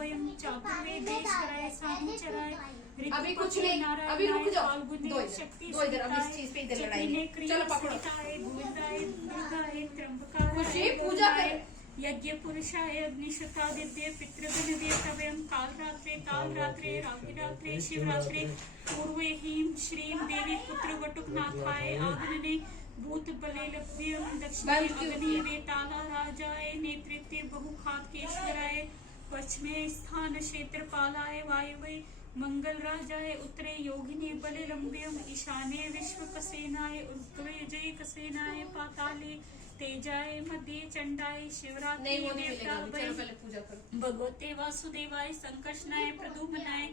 भयम चातुर्वेदेश्वराय साधुचराय अभी कुछ नहीं, अभी रुक जाओ। दो इधर अब इस चीज पे इधर लड़ाई है। चलो पकड़ो। खुशी पूजा कर। यज्ञ पुरुषाय अग्निशतादित्य पितृगण देवतव्यम काल रात्रे रात्रे शिवरात्रे पूर्वे हीम श्रीम देवी पुत्र वटुकनाथाय आगमने भूत बले लभ्यम दक्षिणे अग्नि वेताला राजाय नेतृत्वे बहुखातकेश्वराय पश्चिमे स्थान क्षेत्रपालाय वायवे मंगल राजाय उत्तरे योगिने बले लंब्यम ईशाने विश्वकसेनाय ऊर्ध्वे जय कसेनाय पाताले तेजाय मध्य चंडाय शिवरात्रि भगवते वासुदेवाय संकर्षणाय प्रद्युम्नाय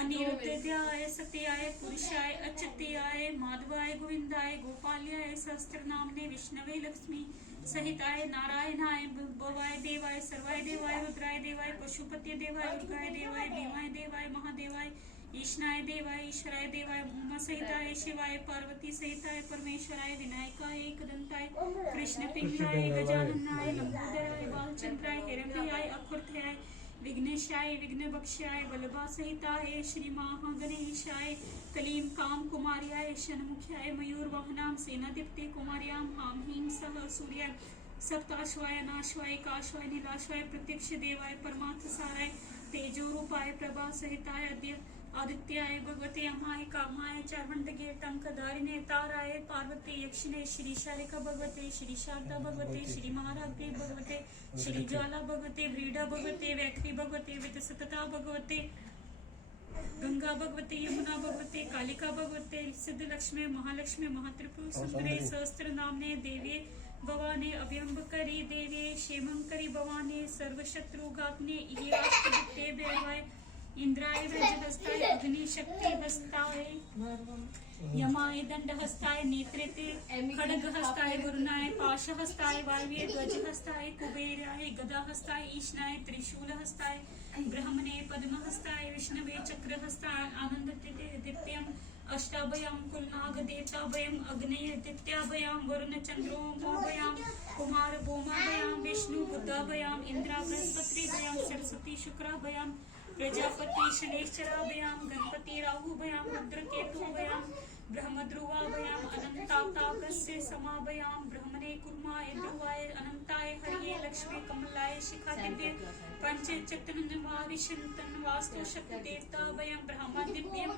अनिरुद्धाय सत्याय पुरुषाय अच्युताय माधवाय गोविंदाय गोपाल्याय सहस्त्रनामने विष्णवे लक्ष्मी सहिताय नारायणाय भवाय देवाय सर्वाय देवाय रुद्राय देवाय पशुपति देवाय दुर्गाय देवाय भीमाय देवाय महादेवाय ईशनाय देवाय ईश्वराय देवाय उमा सहिताय शिवाय पार्वती सहिताय परमेश्वराय विनायकाय एकदंताय कृष्ण पिंगलाय गजाननाय लंबोदराय बालचंद्राय हिरण्याय अखुर्थाय विघ्नेशाय विघ्नभक्षाय वल्लभा सहिताय श्री महागणेशाय कलीम काम कुमार्याय शनमुख्याय मयूर वाहनाम सेनादीप्ते कुमार्यां हाम हीं सह सूर्याय सप्ताश्वाय नाश्वाय काश्वाय नीलाश्वाय प्रत्यक्ष देवाय परमार्थ साराय तेजो रूपाय प्रभा सहिताय आदित्याय भगवते अमाय कामाय चारवंडगे टंकधारिणे ताराय पार्वती यक्षिणे श्री शारिका भगवते श्री शारदा भगवते श्री महाराज्ञे भगवते श्री ज्वाला भगवते व्रीडा भगवते वैखरी भगवते वितसतता भगवते गंगा भगवते यमुना भगवते कालिका भगवते सिद्ध लक्ष्मी महालक्ष्मी महात्रिपुर सुंदरे सहस्त्र नामने देवी भवाने अभ्यंबकरी देवी क्षेमंकरी भवाने सर्वशत्रुघातने ईराष्टभुक्ते बेवाय इंद्राय वज्रहस्ताय अग्नि शक्ति हस्ताय यमाय दंड हस्ताय नेत्रेते खड्ग हस्ताय वरुणाय पाश हस्ताय वायव्ये ध्वज हस्ताय कुबेराय गदा हस्ताय ईशनाय त्रिशूल हस्ताय ब्रह्मणे पद्म हस्ताय विष्णवे चक्र हस्ताय आनंद दित्यम अष्टाभयां कुलनाग देवताभयं अग्नेय दित्याभयां वरुण चंद्रोमोभयां कुमार भौमाभयां विष्णु बुद्धाभयां इंद्रा बृहस्पतिभयां सरस्वती शुक्राभयां प्रजापति शनेश्चराभयां गणपति राहुभयां रुद्रकेतुभयां ब्रह्मध्रुवाभयां अनंतातापस्य समाभयां ब्रह्मणे कुर्माय ध्रुवाय अनंताय हरिये लक्ष्मी कमलाय शिखादिव्ये पंचचतुर्नवाविशंतन वास्तु शक्ति देवताभयं ब्रह्मादिव्यं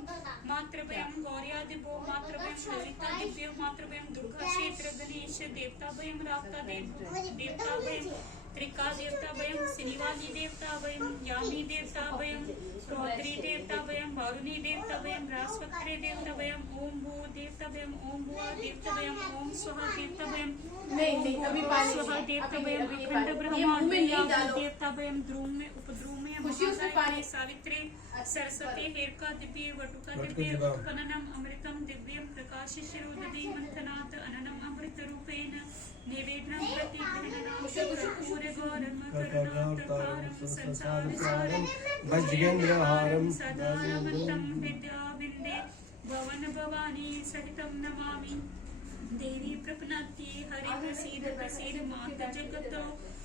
मातृभयं गौर्यादिभो मातृभयं ललितादिव्यो मातृभयं दुर्गा क्षेत्र गणेश देवताभयं राप्ता देवताभयं त्रिका देवताभयं सिनिवाली देवताभयं यामी देवताभयं रौद्री देवताभयं वारुणी देवताभयं बृहस्पति देवताभयं ओम भू देवताभयं ओम भुआ देवताभयं ओम स्वाहा देवताभयं नहीं अभी पानी स्वाहा देवताभयं विखंड ब्रह्मा देवताभयं ध्रुव में उपध्रुव में महाकाय सावित्री सरस्वती हेरका दिव्य वटुका दिव्य उत्खननम अमृतम दिव्यम प्रकाश शिरोदधि मंथनात् अननम अमृत रूपेण निवेदनं प्रतिगृह्णाति संसारसारं भजगेन्द्रहारं सदानवन्तं विद्याविन्दे भवन भवानी सहितं नमामि देवी प्रपन्नति हरि प्रसीद मात जगतो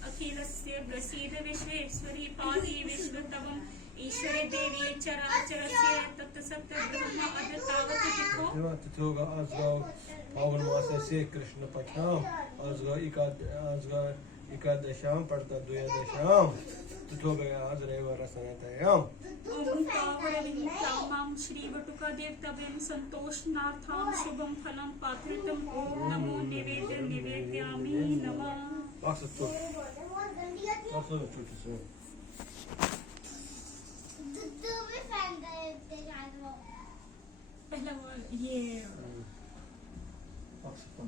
अखिलस्य प्रसीद विश्वेश्वरी पाहि विश्वतमं ईश्वरी देवी चराचरस्य तत्सत ब्रह्म अदतावत दिखो तिथोगा आजगाव पावन मासाचे कृष्ण पक्षाम आजगा एकादशाम पड़ता द्वयादशाम तिथोगा आज रविवार सनातयाम ओम श्री वटुका देवताभ्यं संतोषनार्थां शुभं फलं पात्रितम् ओम नमो निवेदयामि नमः पहला ये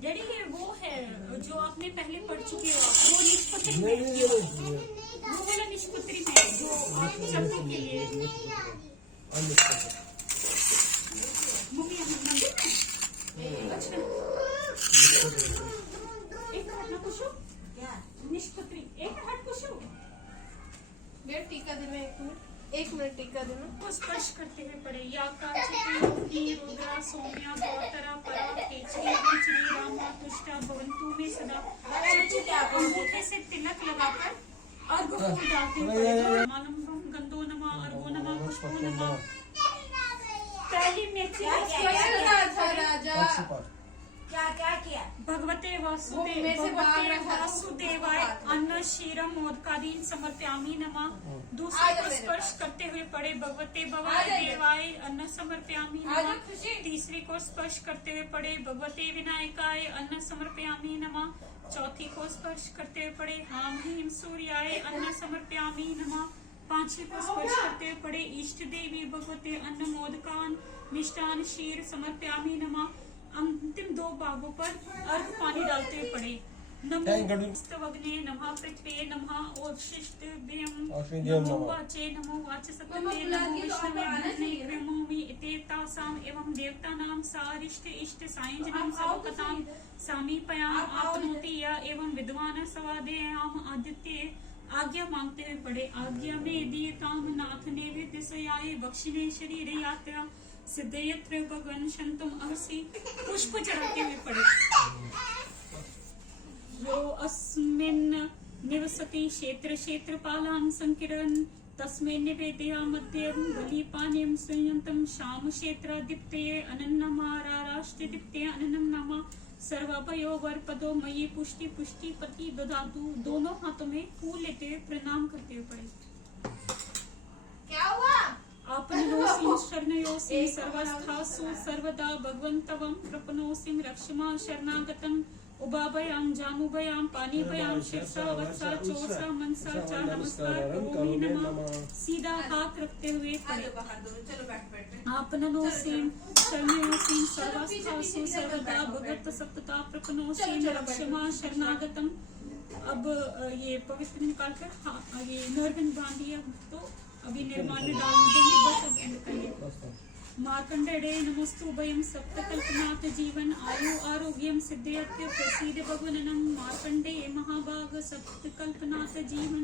डैडी ये वो है जो आपने पहले पढ़ चुके हो वो निष्पत्ति में वो वाला निष्पत्ति में जो आप सबको के लिए मम्मी मंदिर में अच्छा एक मिनट ना पूछो क्या निष्पत्ति एक मिनट पूछो बेटा टीका देना एक मिनट टीका देना को स्पर्श करते हुए पढ़े या काचिती रुद्रा सौम्या गौतरा परा केचरी नीचरी रामा तुष्टा भवंतु में सदा अंगूठे से तिलक लगाकर अर्घ फूल डालते हुए मालम गंदो सुपर क्या क्या किया? भगवते वो मेरे से बाहर भगवते रखा था, वासुदेवाय वो अन्न क्षीरम मोदकादीन समर्पयामि नमः। आ दूसरे जाओ को मेरे स्पर्श पास। करते हुए पढ़े भगवते आ भवाय जाइए। देवाय अन्न समर्पयामि आ जाओ नमः। खुशी। तीसरी को स्पर्श करते हुए पढ़े भगवते विनायकाय अन्न समर्पयामि नमः। चौथी को स्पर्श करते हुए पढ़े हाम ह्रीम सूर्याय अन्न समर्पयामि नमः। पांचवी को स्पर्श करते हुए पढ़े इष्ट देवी भगवते अन्न मोदकान मिष्टान शीर समर्पयामि नमः। अंतिम दो भागों पर अर्घ पानी डालते हुए पढ़े Thank नमो you. स्तवग्ने नमः पृथ्वे नमः ओच्छिष्टभ्यं औषधीयं नमो नमः। वाचे नमो वाचस्पते मम्मा बुला नमो दी तो विष्णवे आप आना चाहिए ना। नमोमि इत्येतासाम् एवं देवतानां सारिष्ट इष्ट सायुज्यं आप आओ तो सर्वकतां सही है। सामीप्याम् आप आओ आपनोति या एवं विद्वान् सवादेयाम् आदित्ये आज्ञा मांगते हुए पढ़े आज्ञा में दीयताम नाथ नैवेद्य सयाय बक्षिणे शरीर यात्रा सिद्धयत्र भगवन् शंतुम अवसि पुष्प चढ़ाते हुए पढ़े यो अस्मिन् निवसति क्षेत्र क्षेत्रपालान् संकिरन् तस्मै निवेदया मध्यं बलिपानीयं संयन्तं शाम क्षेत्रादिप्तये अनन्नमाराराष्ट्रदीप्ते अनन्नं नाम सर्वाभयो वरपदो मयि पुष्टि पुष्टि पति ददातु। दोनों हाथों में फूल लेते हुए प्रणाम करते हुए पढ़े क्या हुआ? आपनोसिं शरणयोसिं सर्वस्थासु सर्वदा भगवन्तवं प्रपन्नोसिं रक्षमा शरणागतम् उभाभयां जानुभयां पानीभयां शिरसा वत्सा चोरसा मनसा चा नमस्कार करोमि नमः। सीधा हाथ रखते हुए आ पढ़े जाओ बाहर दो, चलो बैठ। आपनोसिं शरणयोसिं सर्वस्थासु सर्वदा भगवत सप्तता प्रपन्नोसिं रक्षमा शरणागतम्। अब ये पवित्र निकाल कर ये नरबन बांध दिया तो अभी निर्माण में डाल देंगे बस अब एंड करिए। मार्कंडेय नमस्तु भयं सप्तकल्पनाथ जीवन आयु आरोग्यम सिद्धयत्य प्रसीद भगवननं मार्कंडेय महाभाग सप्तकल्पनाथ जीवन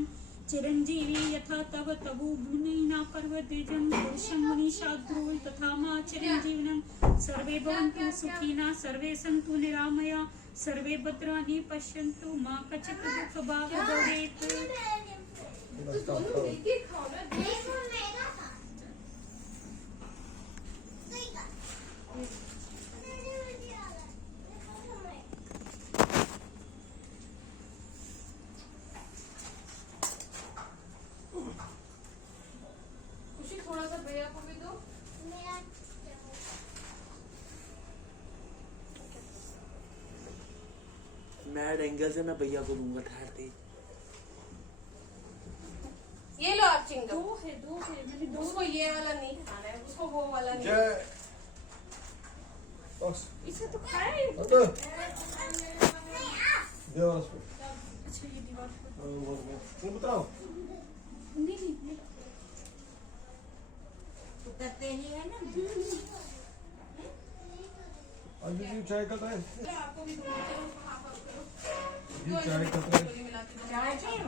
चिरंजीवी यथा तव तवु मुनीना पर्वतेजं पुरुषं मुनिशाद्रो तथा मा चिरंजीवनं सर्वे भवन्तु सुखिनः सर्वे सन्तु निरामया सर्वे भद्राणि पश्यन्तु मा कचित् दुःखभाग् भवेत्। तो दोनों देख के खाओ ना। देखो मेरा था। सही का। खुशी थोड़ा सा भैया को भी दो। मेरा मैड एंगल से मैं भैया को दूंगा ठहरते। ये लो आप चिंगम। दो है मैंने दो उसको ये वाला नहीं खाना है, उसको वो वाला नहीं। जय बस इसे तो खाया ही। अतो देवा उसको अच्छा ये दीवार पर तुम बताओ नहीं उतरते ही है ना। आज भी चाय खाता है आपको भी दो, चलो हाफ हाफ करो। जी चाय खाता है मिलाती चाय चाहिए?